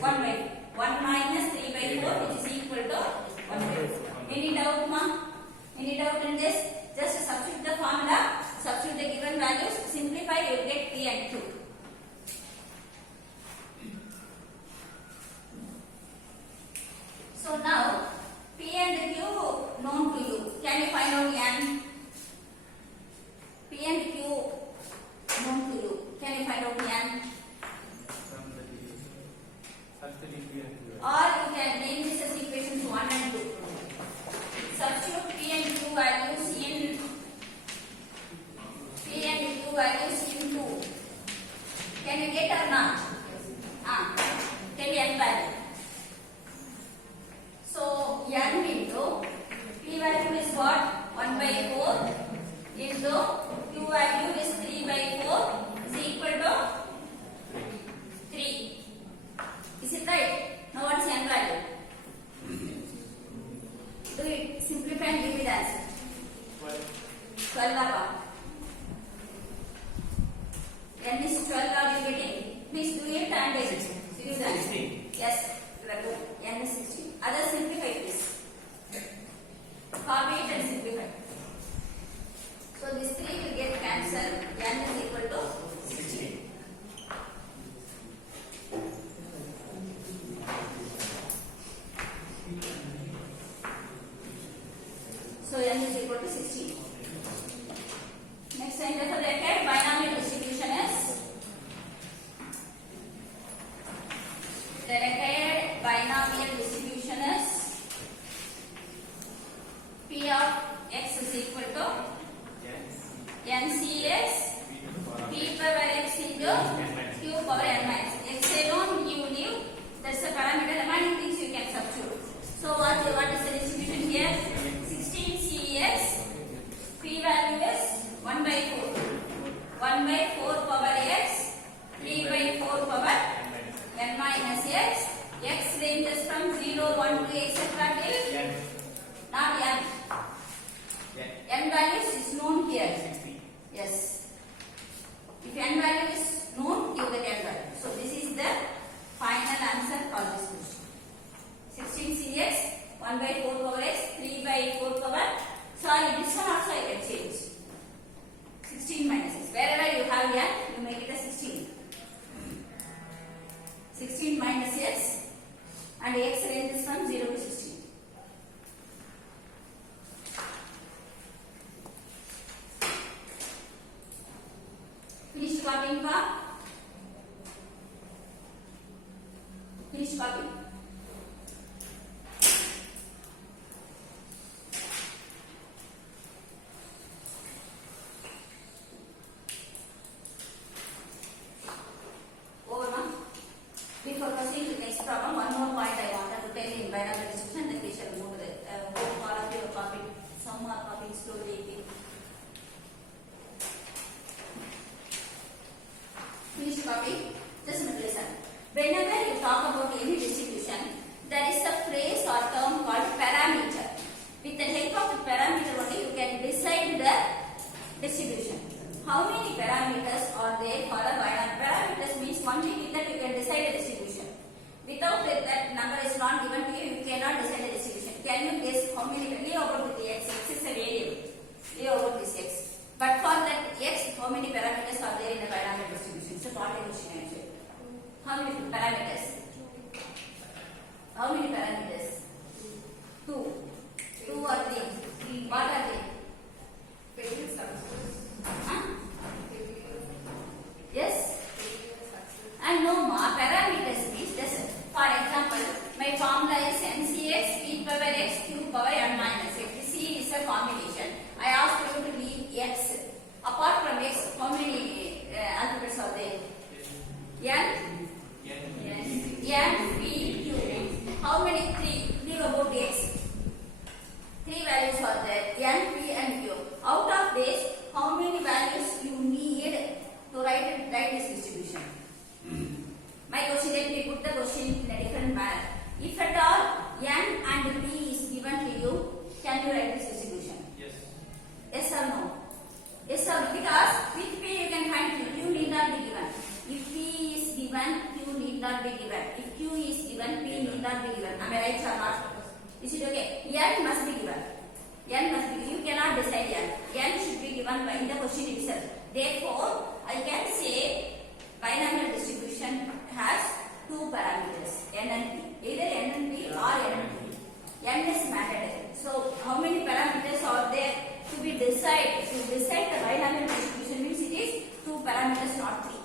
1 by 1 minus 3 by 4, which is equal to 1 by 4. Any doubt, ma? Any doubt in this? Just substitute the formula, substitute the given values, simplify, you will get P and Q. So now, P and Q known to you. Can you find out N? P and Q known to you. Can you find out N? Or you can name this as equations 1 and 2. Substitute P and Q values in P and Q values in 2. Can you get or not? Can you N value? So N into P value is what? 1 by 4 into Q value is 3 by 4 is equal to 3. Is it right? Now what is N value? Do it, simplify and give me the answer. 12 apa? N is 12, are you getting? Please do it and give the answer. Yes, N is 16. Others simplify please. Copy it and simplify. So this 3 will get cancelled. N is equal to 16. So N is equal to 16. Next time, the required binomial distribution is P of x is equal to NCS P power x into Q power n minus x alone you leave. That's the parameter. Remaining things you can substitute. So what is the distribution here? 16 CX P value is 1 by 4. 1 by 4 power x, 3 by 4 power n minus x. X ranges from 0, 1 to etc. till not n. N values is known here. Yes. If n value is known, give the n value. So this is the final answer for this question. 16 CX, 1 by 4 power x, 3 by 4 power. Sorry, this one also I can change. 16 minus x. Wherever you have n, you make it a 16. 16 minus x and x ranges from 0 to 16. Finish copying, pa? Finish copying. Over, ma? Before proceeding to the next problem, one more point I wanted to tell you in binomial distribution, then we shall move to the all of you are copying. Some are copying slowly. Finish copying. Just listen. Whenever you talk about any distribution, there is a phrase or term called parameter. With the help of the parameter only, you can decide the distribution. How many parameters are there for a binomial? Parameters means only with that you can decide the distribution. Without that number is not given to you, you cannot decide the distribution. Can you guess how many? Lay over with the x. X is a variable. Lay over this x. But for that x, how many parameters are there in the binomial distribution? It's a important question actually. How many parameters? How many parameters? 2. 2 or 3? What are they? Huh? Yes? And no more parameters means this. For example, my formula is NCX P power x Q power n minus x. C is a combination. I asked you to leave x. Apart from x, how many alphabets are there? N, P, Q. How many? 3. Leave about x. 3 values are there. N, P and Q. Out of this, how many values you need to write this distribution? My question, let me put the question in a different manner. If at all N and P is given to you, can you write this distribution? Yes. Yes or no? Yes or no? Because with P you can find Q. Q need not be given. If P is given, Q need not be given. If Q is Am I right or not? Is it okay? N must be given. N must be. You cannot decide N. N should be given by in the question itself. Therefore, I can say binomial distribution has two parameters, N and P. Either N and P or N and P. N is mandatory. So, how many parameters are there to be decided? To decide the binomial distribution means it is two parameters, not three.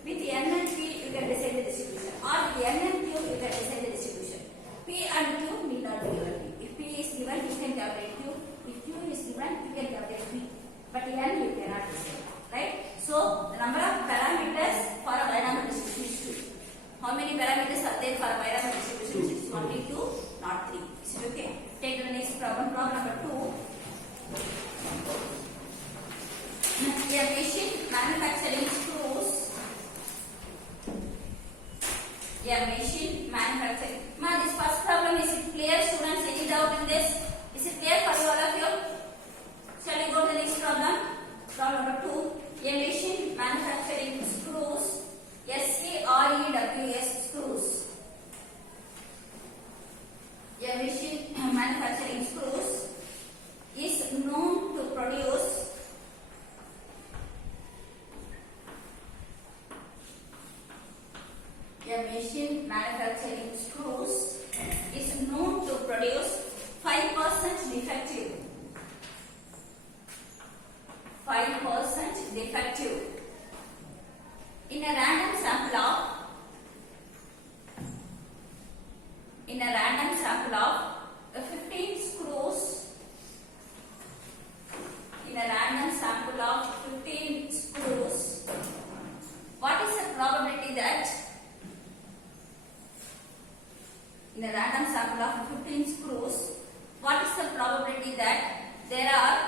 With N and P, you can decide the distribution. Or with N and Q, you can decide the distribution. P and Q need not be given. If P is given, you can calculate Q. If Q is given, you can calculate P. But N you cannot decide. Right? So, the number of parameters for a binomial distribution is 2. How many parameters are there for a binomial distribution? It is only 2, not 3. Is it okay? Take the next problem. Problem number 2. A machine manufacturing screws. A machine manufacturing. Ma, this first problem, is it clear, students? Any doubt in this? Is it clear for you, all of you? Shall we go to the next problem? Problem number 2. A machine manufacturing screws. SCREWS screws. A machine manufacturing screws is known to produce a machine manufacturing screws is known to produce 5% defective. 5% defective. In a random sample of 15 screws, in a random sample of 15 screws, what is the probability that in a random sample of 15 screws, what is the probability that there are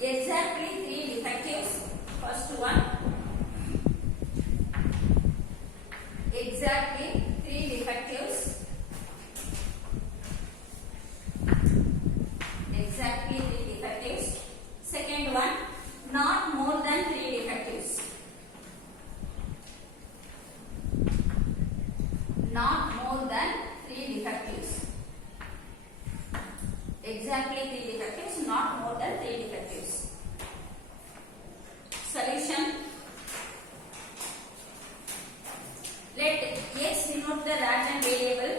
exactly 3 defectives? First one, exactly 3 defectives. Exactly 3 defectives. Second one, not more than 3 defectives. Not more than 3 defectives. Exactly 3 defectives, not more than 3 defectives. Solution. Let X denote the random variable.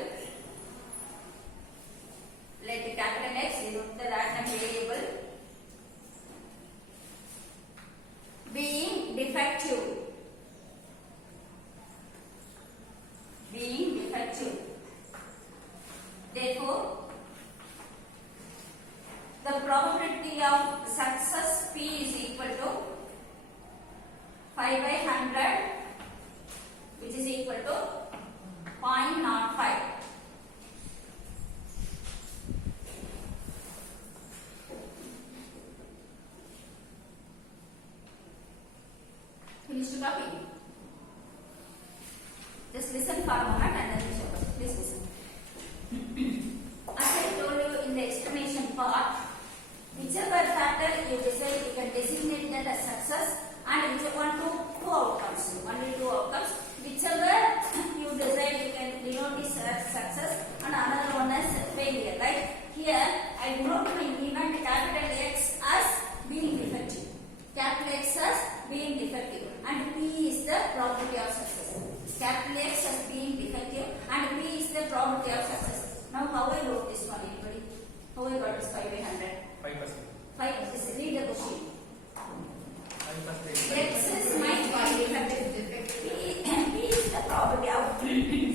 Let capital X denote the random variable being defective. Being defective. Therefore, the probability of success P is equal to 5 by 100, which is equal to 0.05. Finish to copy. Just listen for a moment and then we shall. Please listen. As I told you in the explanation part, whichever factor you decide, you can designate that as success, and which one two outcomes, only 2 outcomes. Whichever you decide, you can denote this as success, and another one as failure. Right? Here, I denote my event capital X as being defective. Capital X as being defective, and P is the probability of success. Capital X as being defective, and P is the probability of success. Now, how I wrote this one, anybody? How I got this 5 by 100? 5%. 5%. Read the question. X is my defective. P is the probability of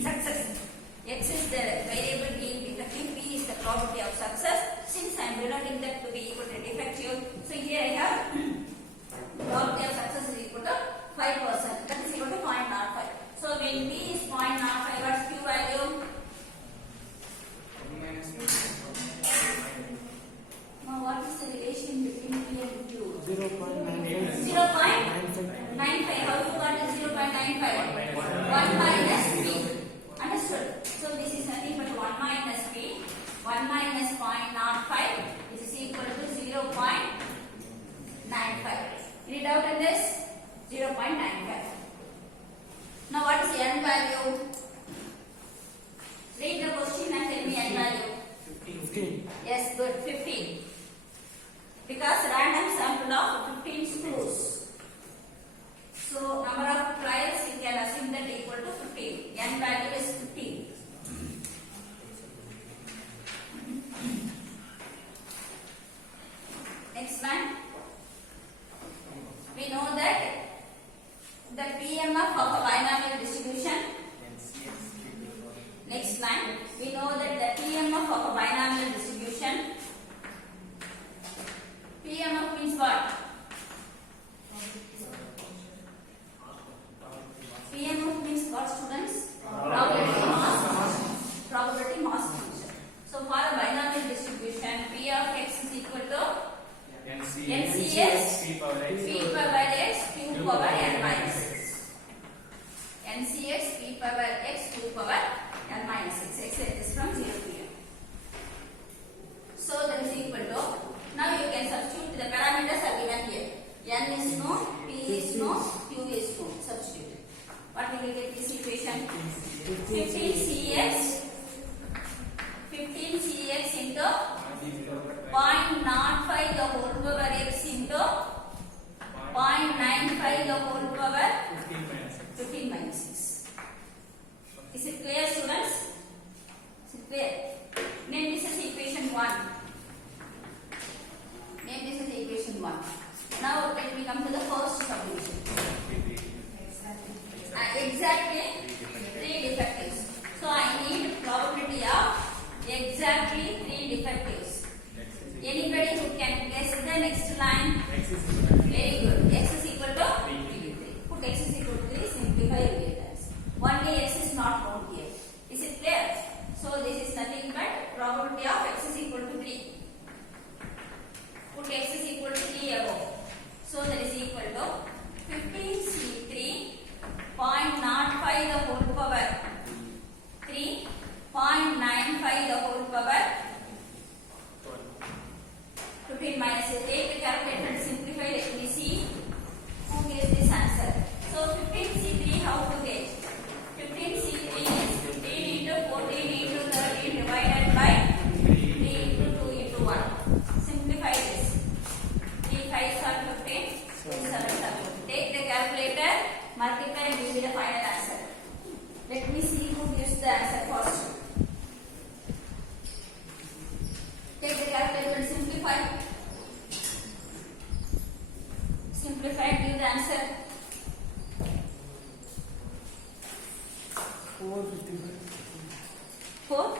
success. X is the variable being defective. P is the probability of success. Since I am denoting that to be equal to defective, so here I have probability of success is equal to 5%. That is equal to 0.05. So when P is 0.05, what's Q value? Now what is the n value is 15. Next one, we know that the PMF of a binomial distribution. Next line, we know that the PMF of a binomial distribution. PMF means what? PMF means what, students? Probability mass function. So for a binomial distribution, P of x is equal to NCS P power x Q power n minus 6. NCS P power x Q power n minus 6. X is from 0 to n. So that is equal to. Now you can substitute, the parameters are given here. N is known, P is known, Q is known. Substitute. What will you get this equation? 15cx into 0.05 the whole power x into 0.95 the whole power 15 minus 6. Is it clear, students? Is it clear? Name this as equation 1. Name this as equation 1. Now let me come to the first subdivision. Exactly 3 defectives. So I need probability of exactly 3 defectives. Anybody who can guess the next line? Very good. X is equal to 3. Put x is equal to 3. Simplify your data. Only x is not known here. Is it clear? So this is nothing but probability of x is equal to 3. Put x is equal to 3 above. So that is equal to 15c3 0.05 the whole power 3, 0.95 the whole power 15 minus 8. Take the calculator and simplify. Let me see who gives this answer. So 15c3 how to get? 15c3 is 15 into 14 into 13 divided by 3 into 2 into 1. Simplify this. 3 5s are 15, 2 7s are 15. Take the calculator, multiply and give me the final answer. Let me see who gives the answer first. Take the calculator and simplify. Simplify and give the answer. 4?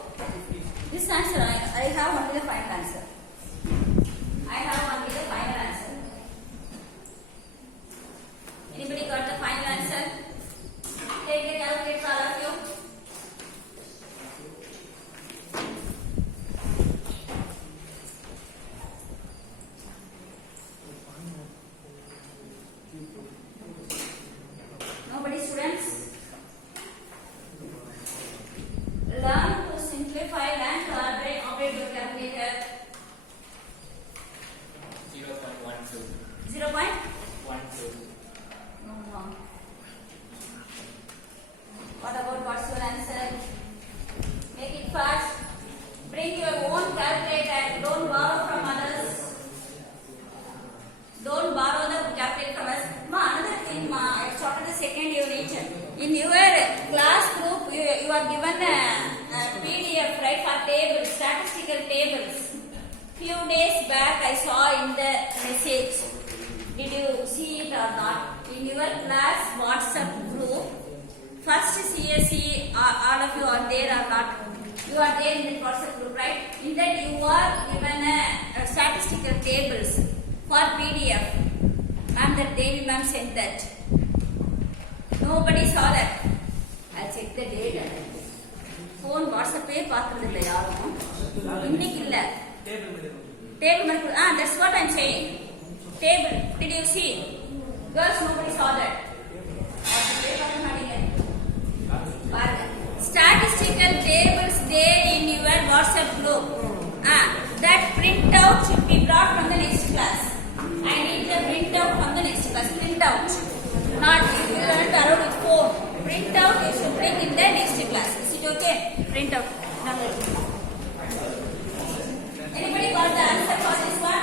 This answer, I have only the final answer. I have only the final answer. Anybody got the final answer? Take the calculator, all of you. Nobody, students? Learn to simplify and to operate your calculator. 0.12. 0.12. No, wrong. What about what's your answer? Make it fast. Bring your own calculator. Don't borrow from others. Don't borrow the calculator from us. Another thing, I started the second unit. In your class group, you are given a PDF, right, for tables, statistical tables. Few days back, I saw in the message. Did you see it or not? In your class WhatsApp group, first CSE, all of you are there or not? You are there in the WhatsApp group, right? In that you are given a statistical tables for PDF. Ma'am, that Devi ma'am sent that. Nobody saw that. I'll check the data. Phone WhatsApp pay பார்த்ததில்லை யாரும். இன்னைக்கு இல்ல. Table. That's what I'm saying. Table. Did you see? Girls, nobody saw that. Statistical tables there in your WhatsApp group. That printout should be brought from the next class. I need the printout from the next class. Printout. Not if you learned around with phone. Printout you should bring in the next class. Is it okay? Printout.